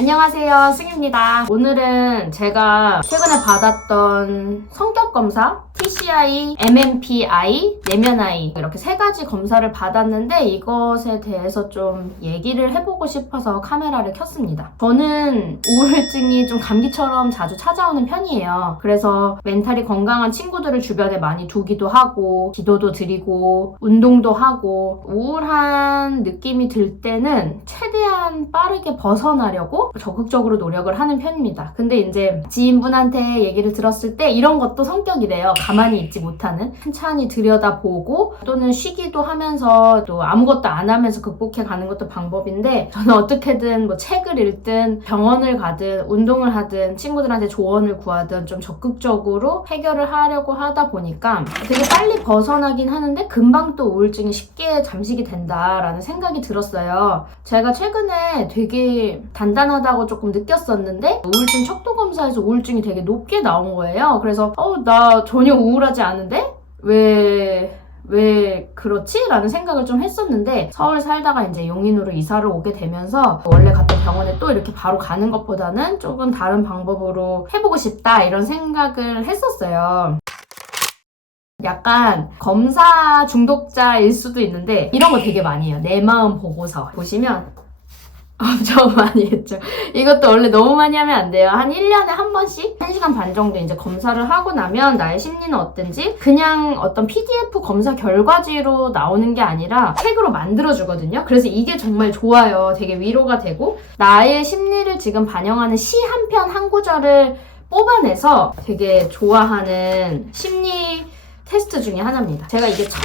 안녕하세요, 승입니다. 오늘은 제가 최근에 받았던 성격검사, TCI, MMPI, 내면I 이렇게 세 가지 검사를 받았는데 이것에 대해서 좀 얘기를 해보고 싶어서 카메라를 켰습니다. 저는 우울증이 좀 감기처럼 자주 찾아오는 편이에요. 그래서 멘탈이 건강한 친구들을 주변에 많이 두기도 하고 기도도 드리고 운동도 하고 우울한 느낌이 들 때는 최대한 빠르게 벗어나려고 적극적으로 노력을 하는 편입니다. 근데 이제 지인분한테 얘기를 들었을 때 이런 것도 성격이래요. 가만히 있지 못하는, 천천히 들여다보고 또는 쉬기도 하면서 또 아무것도 안 하면서 극복해 가는 것도 방법인데, 저는 어떻게든 뭐 책을 읽든 병원을 가든 운동을 하든 친구들한테 조언을 구하든 좀 적극적으로 해결을 하려고 하다 보니까 되게 빨리 벗어나긴 하는데 금방 또 우울증이 쉽게 잠식이 된다라는 생각이 들었어요. 제가 최근에 되게 단단하다고 조금 느꼈었는데 우울증 척도 검사에서 우울증이 되게 높게 나온 거예요. 그래서 나 전혀 우울하지 않은데? 왜 그렇지? 라는 생각을 좀 했었는데, 서울 살다가 이제 용인으로 이사를 오게 되면서 원래 갔던 병원에 또 이렇게 바로 가는 것보다는 조금 다른 방법으로 해보고 싶다 이런 생각을 했었어요. 약간 검사 중독자일 수도 있는데 이런 거 되게 많이 해요. 내 마음 보고서 보시면 엄청 많이 했죠. 이것도 원래 너무 많이 하면 안 돼요. 한 1년에 한 번씩 1시간 반 정도 이제 검사를 하고 나면 나의 심리는 어떤지 그냥 어떤 PDF 검사 결과지로 나오는 게 아니라 책으로 만들어주거든요. 그래서 이게 정말 좋아요. 되게 위로가 되고 나의 심리를 지금 반영하는 시 한 편 한 구절을 뽑아내서 되게 좋아하는 심리 테스트 중에 하나입니다. 제가 이게 처음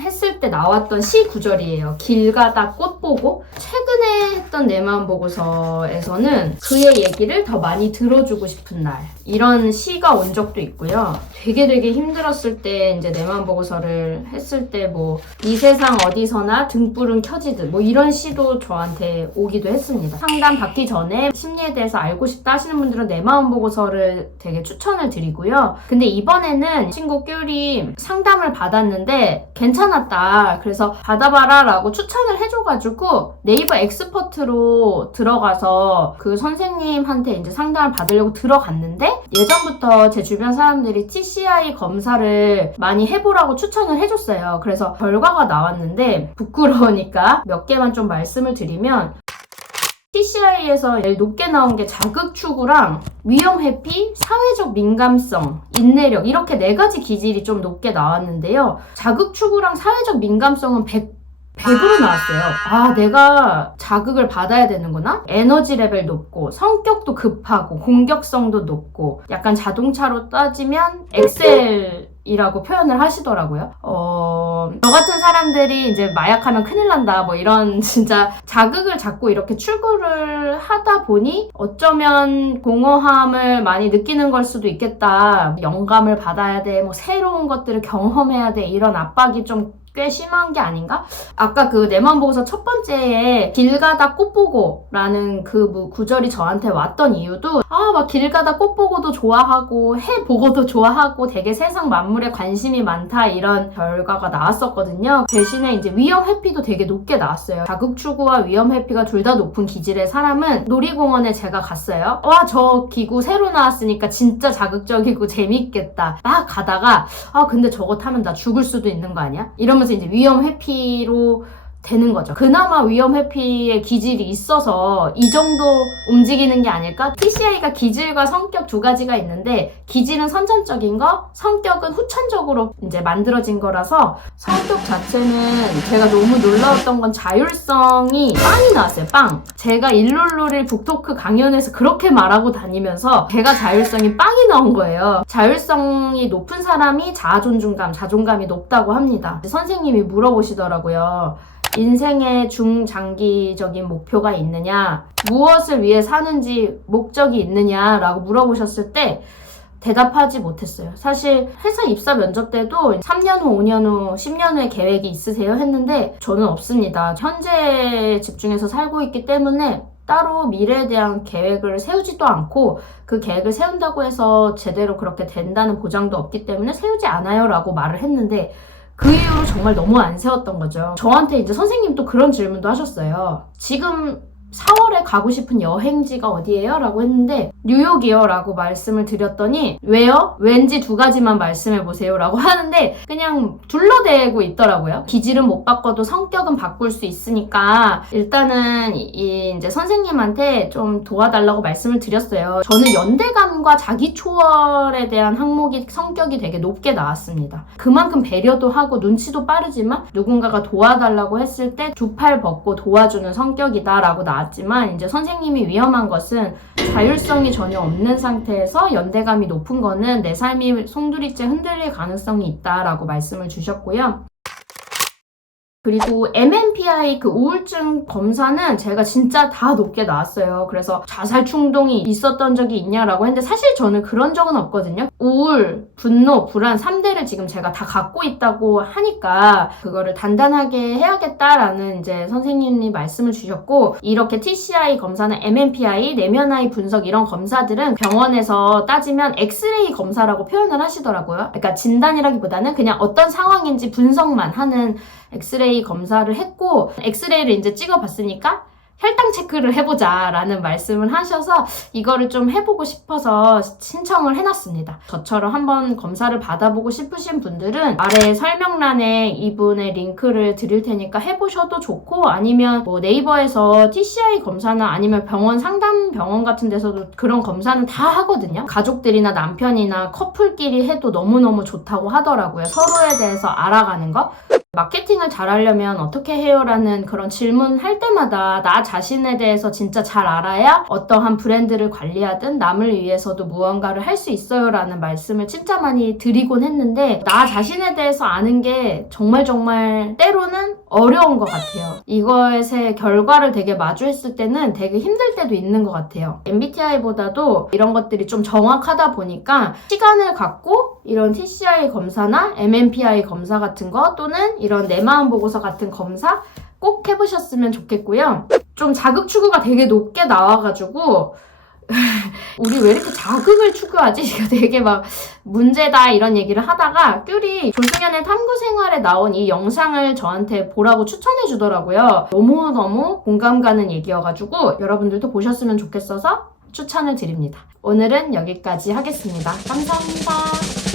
했을 때 나왔던 시 구절이에요. 길 가다 꽃 보고. 최근에 했던 내 마음 보고서에서는 그의 얘기를 더 많이 들어주고 싶은 날, 이런 시가 온 적도 있고요. 되게 힘들었을 때 이제 내 마음 보고서를 했을 때 뭐 이 세상 어디서나 등불은 켜지듯 뭐 이런 시도 저한테 오기도 했습니다. 상담 받기 전에 심리에 대해서 알고 싶다 하시는 분들은 내 마음 보고서를 되게 추천을 드리고요. 근데 이번에는 친구 귤이 상담을 받았는데 괜찮았다, 그래서 받아봐라 라고 추천을 해줘가지고 네이버 엑스퍼트로 들어가서 그 선생님한테 이제 상담을 받으려고 들어갔는데, 예전부터 제 주변 사람들이 TCI 검사를 많이 해보라고 추천을 해줬어요. 그래서 결과가 나왔는데 부끄러우니까 몇 개만 좀 말씀을 드리면, TCI에서 제일 높게 나온 게 자극 추구랑 위험 회피, 사회적 민감성, 인내력, 이렇게 네 가지 기질이 좀 높게 나왔는데요. 자극 추구랑 사회적 민감성은 100으로 나왔어요. 내가 자극을 받아야 되는구나? 에너지 레벨 높고, 성격도 급하고, 공격성도 높고, 약간 자동차로 따지면 엑셀이라고 표현을 하시더라고요. 저 같은 사람들이 이제 마약하면 큰일 난다, 뭐 이런 진짜 자극을 자꾸 이렇게 추구를 하다 보니 어쩌면 공허함을 많이 느끼는 걸 수도 있겠다. 영감을 받아야 돼, 뭐 새로운 것들을 경험해야 돼, 이런 압박이 좀 꽤 심한 게 아닌가? 아까 그 내 마음 보고서 첫 번째에 길 가다 꽃 보고 라는 그 구절이 저한테 왔던 이유도 막 길 가다 꽃 보고도 좋아하고 해 보고도 좋아하고 되게 세상 만물에 관심이 많다, 이런 결과가 나왔었거든요. 대신에 이제 위험 회피도 되게 높게 나왔어요. 자극 추구와 위험 회피가 둘 다 높은 기질의 사람은 놀이공원에 제가 갔어요. 저 기구 새로 나왔으니까 진짜 자극적이고 재밌겠다. 막 가다가 근데 저거 타면 나 죽을 수도 있는 거 아니야? 이러면서 이제 위험 회피로 되는 거죠. 그나마 위험 회피의 기질이 있어서 이 정도 움직이는 게 아닐까? TCI가 기질과 성격 두 가지가 있는데, 기질은 선천적인 거, 성격은 후천적으로 이제 만들어진 거라서, 성격 자체는 제가 너무 놀라웠던 건 자율성이 빵이 나왔어요. 빵. 제가 일룰루릴 북토크 강연에서 그렇게 말하고 다니면서 제가 자율성이 빵이 나온 거예요. 자율성이 높은 사람이 자아존중감, 자존감이 높다고 합니다. 선생님이 물어보시더라고요. 인생의 중장기적인 목표가 있느냐, 무엇을 위해 사는지 목적이 있느냐라고 물어보셨을 때 대답하지 못했어요. 사실 회사 입사 면접 때도 3년 후, 5년 후, 10년 후에 계획이 있으세요? 했는데 저는 없습니다. 현재에 집중해서 살고 있기 때문에 따로 미래에 대한 계획을 세우지도 않고, 그 계획을 세운다고 해서 제대로 그렇게 된다는 보장도 없기 때문에 세우지 않아요 라고 말을 했는데, 그 이후로 정말 너무 안 세웠던 거죠. 저한테 이제 선생님도 그런 질문도 하셨어요. 지금 4월에 가고 싶은 여행지가 어디예요? 라고 했는데 뉴욕이요 라고 말씀을 드렸더니 왜요? 왠지 2가지만 말씀해보세요 라고 하는데 그냥 둘러대고 있더라고요. 기질은 못 바꿔도 성격은 바꿀 수 있으니까 일단은 이제 선생님한테 좀 도와달라고 말씀을 드렸어요. 저는 연대감과 자기 초월에 대한 항목이 성격이 되게 높게 나왔습니다. 그만큼 배려도 하고 눈치도 빠르지만 누군가가 도와달라고 했을 때 두 팔 벗고 도와주는 성격이다 라고 나왔지만 이제 선생님이 위험한 것은 자율성이 전혀 없는 상태에서 연대감이 높은 거는 내 삶이 송두리째 흔들릴 가능성이 있다라고 말씀을 주셨고요. 그리고 MMPI 그 우울증 검사는 제가 진짜 다 높게 나왔어요. 그래서 자살 충동이 있었던 적이 있냐라고 했는데 사실 저는 그런 적은 없거든요. 우울, 분노, 불안 3대를 지금 제가 다 갖고 있다고 하니까 그거를 단단하게 해야겠다라는 이제 선생님이 말씀을 주셨고 이렇게 TCI 검사는 MMPI, 내면아이 분석 이런 검사들은 병원에서 따지면 엑스레이 검사라고 표현을 하시더라고요. 그러니까 진단이라기보다는 그냥 어떤 상황인지 분석만 하는 엑스레이 검사를 했고 엑스레이를 이제 찍어봤으니까 혈당 체크를 해보자 라는 말씀을 하셔서 이거를 좀 해보고 싶어서 신청을 해놨습니다. 저처럼 한번 검사를 받아보고 싶으신 분들은 아래 설명란에 이분의 링크를 드릴 테니까 해보셔도 좋고 아니면 뭐 네이버에서 TCI 검사나 아니면 병원 상담 병원 같은 데서도 그런 검사는 다 하거든요. 가족들이나 남편이나 커플끼리 해도 너무너무 좋다고 하더라고요. 서로에 대해서 알아가는 거. 마케팅을 잘하려면 어떻게 해요? 라는 그런 질문 할 때마다 나 자신에 대해서 진짜 잘 알아야 어떠한 브랜드를 관리하든 남을 위해서도 무언가를 할 수 있어요 라는 말씀을 진짜 많이 드리곤 했는데 나 자신에 대해서 아는 게 정말 때로는 어려운 것 같아요. 이것의 결과를 되게 마주했을 때는 되게 힘들 때도 있는 것 같아요. MBTI보다도 이런 것들이 좀 정확하다 보니까 시간을 갖고 이런 TCI 검사나 MMPI 검사 같은 거 또는 이런 내 마음 보고서 같은 검사 꼭 해보셨으면 좋겠고요. 좀 자극 추구가 되게 높게 나와가지고 우리 왜 이렇게 자극을 추구하지? 이거 되게 막 문제다 이런 얘기를 하다가 귤이 조승연의 탐구생활에 나온 이 영상을 저한테 보라고 추천해 주더라고요. 너무너무 공감 가는 얘기여가지고 여러분들도 보셨으면 좋겠어서 추천을 드립니다. 오늘은 여기까지 하겠습니다. 감사합니다.